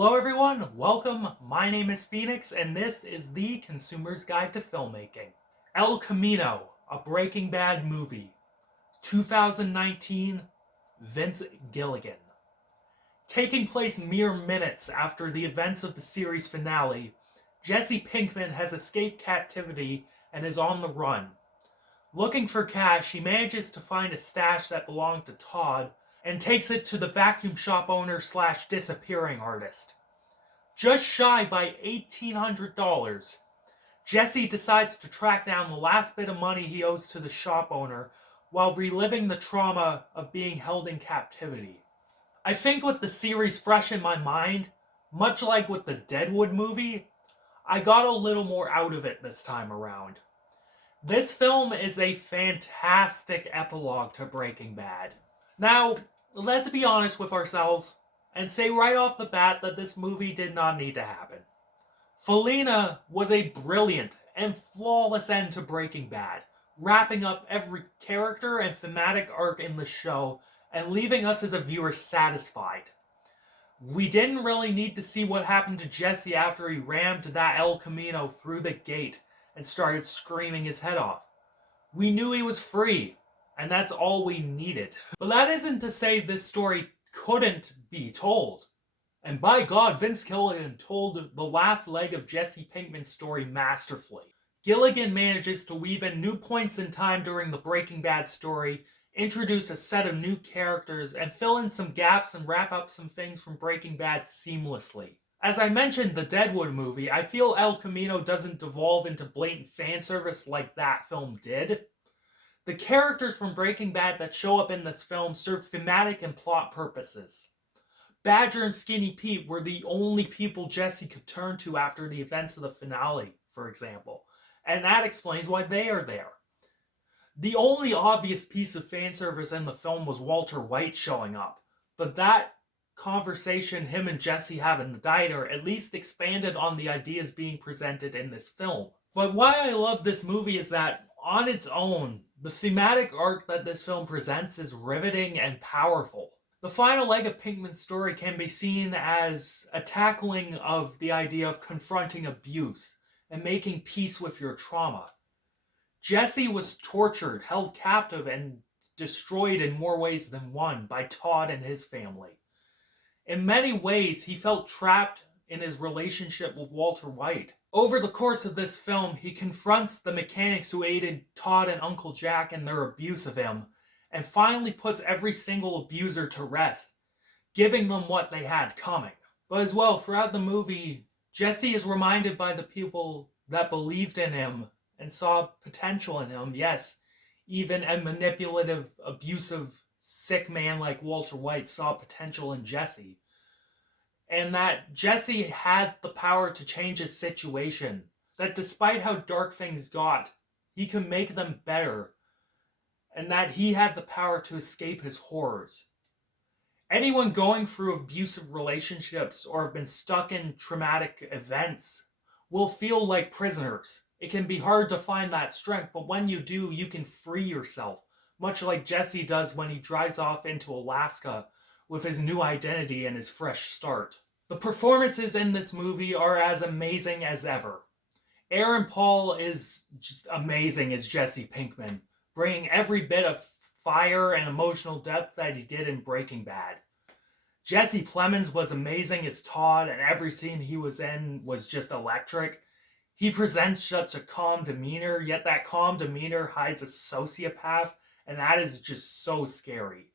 Hello everyone, welcome, my name is Phoenix, and this is the Consumer's Guide to Filmmaking. El Camino, a Breaking Bad movie. 2019, Vince Gilligan. Taking place mere minutes after the events of the series finale, Jesse Pinkman has escaped captivity and is on the run. Looking for cash, he manages to find a stash that belonged to Todd and takes it to the vacuum shop owner / disappearing artist. Just shy by $1,800, Jesse decides to track down the last bit of money he owes to the shop owner while reliving the trauma of being held in captivity. I think with the series fresh in my mind, much like with the Deadwood movie, I got a little more out of it this time around. This film is a fantastic epilogue to Breaking Bad. Now, let's be honest with ourselves and say right off the bat that this movie did not need to happen. Felina was a brilliant and flawless end to Breaking Bad, wrapping up every character and thematic arc in the show and leaving us as a viewer satisfied. We didn't really need to see what happened to Jesse after he rammed that El Camino through the gate and started screaming his head off. We knew he was free, and that's all we needed. But that isn't to say this story couldn't be told. And by God, Vince Gilligan told the last leg of Jesse Pinkman's story masterfully. Gilligan manages to weave in new points in time during the Breaking Bad story, introduce a set of new characters, and fill in some gaps and wrap up some things from Breaking Bad seamlessly. As I mentioned the Deadwood movie, I feel El Camino doesn't devolve into blatant fan service like that film did. The characters from Breaking Bad that show up in this film serve thematic and plot purposes. Badger and Skinny Pete were the only people Jesse could turn to after the events of the finale, for example, and that explains why they are there. The only obvious piece of fan service in the film was Walter White showing up, but that conversation him and Jesse have in the diner at least expanded on the ideas being presented in this film. But why I love this movie is that, on its own, the thematic arc that this film presents is riveting and powerful. The final leg of Pinkman's story can be seen as a tackling of the idea of confronting abuse and making peace with your trauma. Jesse was tortured, held captive, and destroyed in more ways than one by Todd and his family. In many ways, he felt trapped in his relationship with Walter White. Over the course of this film, he confronts the mechanics who aided Todd and Uncle Jack in their abuse of him, and finally puts every single abuser to rest, giving them what they had coming. But as well, throughout the movie, Jesse is reminded by the people that believed in him and saw potential in him. Yes, even a manipulative, abusive, sick man like Walter White saw potential in Jesse. And that Jesse had the power to change his situation. That despite how dark things got, he could make them better. And that he had the power to escape his horrors. Anyone going through abusive relationships or have been stuck in traumatic events will feel like prisoners. It can be hard to find that strength, but when you do, you can free yourself. Much like Jesse does when he drives off into Alaska with his new identity and his fresh start. The performances in this movie are as amazing as ever. Aaron Paul is just amazing as Jesse Pinkman, bringing every bit of fire and emotional depth that he did in Breaking Bad. Jesse Plemons was amazing as Todd, and every scene he was in was just electric. He presents such a calm demeanor, yet that calm demeanor hides a sociopath, and that is just so scary.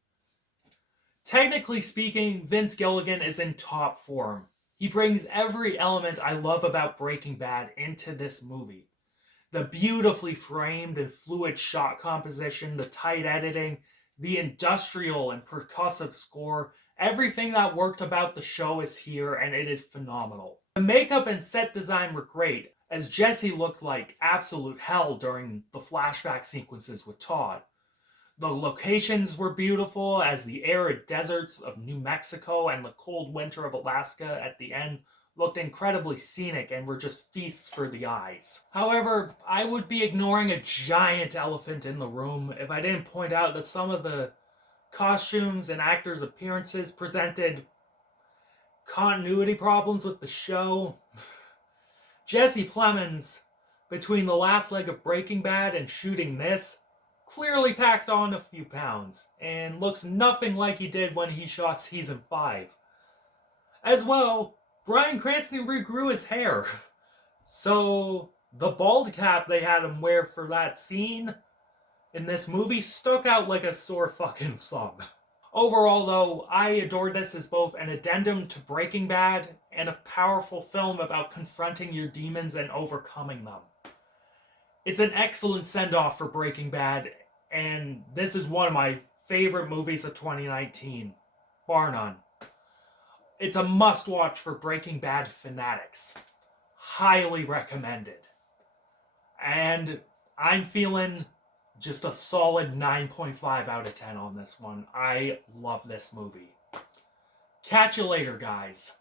Technically speaking, Vince Gilligan is in top form. He brings every element I love about Breaking Bad into this movie. The beautifully framed and fluid shot composition, the tight editing, the industrial and percussive score, everything that worked about the show is here, and it is phenomenal. The makeup and set design were great, as Jesse looked like absolute hell during the flashback sequences with Todd. The locations were beautiful, as the arid deserts of New Mexico and the cold winter of Alaska at the end looked incredibly scenic and were just feasts for the eyes. However, I would be ignoring a giant elephant in the room if I didn't point out that some of the costumes and actors' appearances presented Continuity problems with the show. Jesse Plemons, between the last leg of Breaking Bad and shooting this, clearly packed on a few pounds, and looks nothing like he did when he shot season 5. As well, Bryan Cranston regrew his hair. So, the bald cap they had him wear for that scene in this movie stuck out like a sore fucking thumb. Overall, though, I adored this as both an addendum to Breaking Bad and a powerful film about confronting your demons and overcoming them. It's an excellent send-off for Breaking Bad, and this is one of my favorite movies of 2019, bar none. It's a must-watch for Breaking Bad fanatics. Highly recommended. And I'm feeling just a solid 9.5 out of 10 on this one. I love this movie. Catch you later, guys.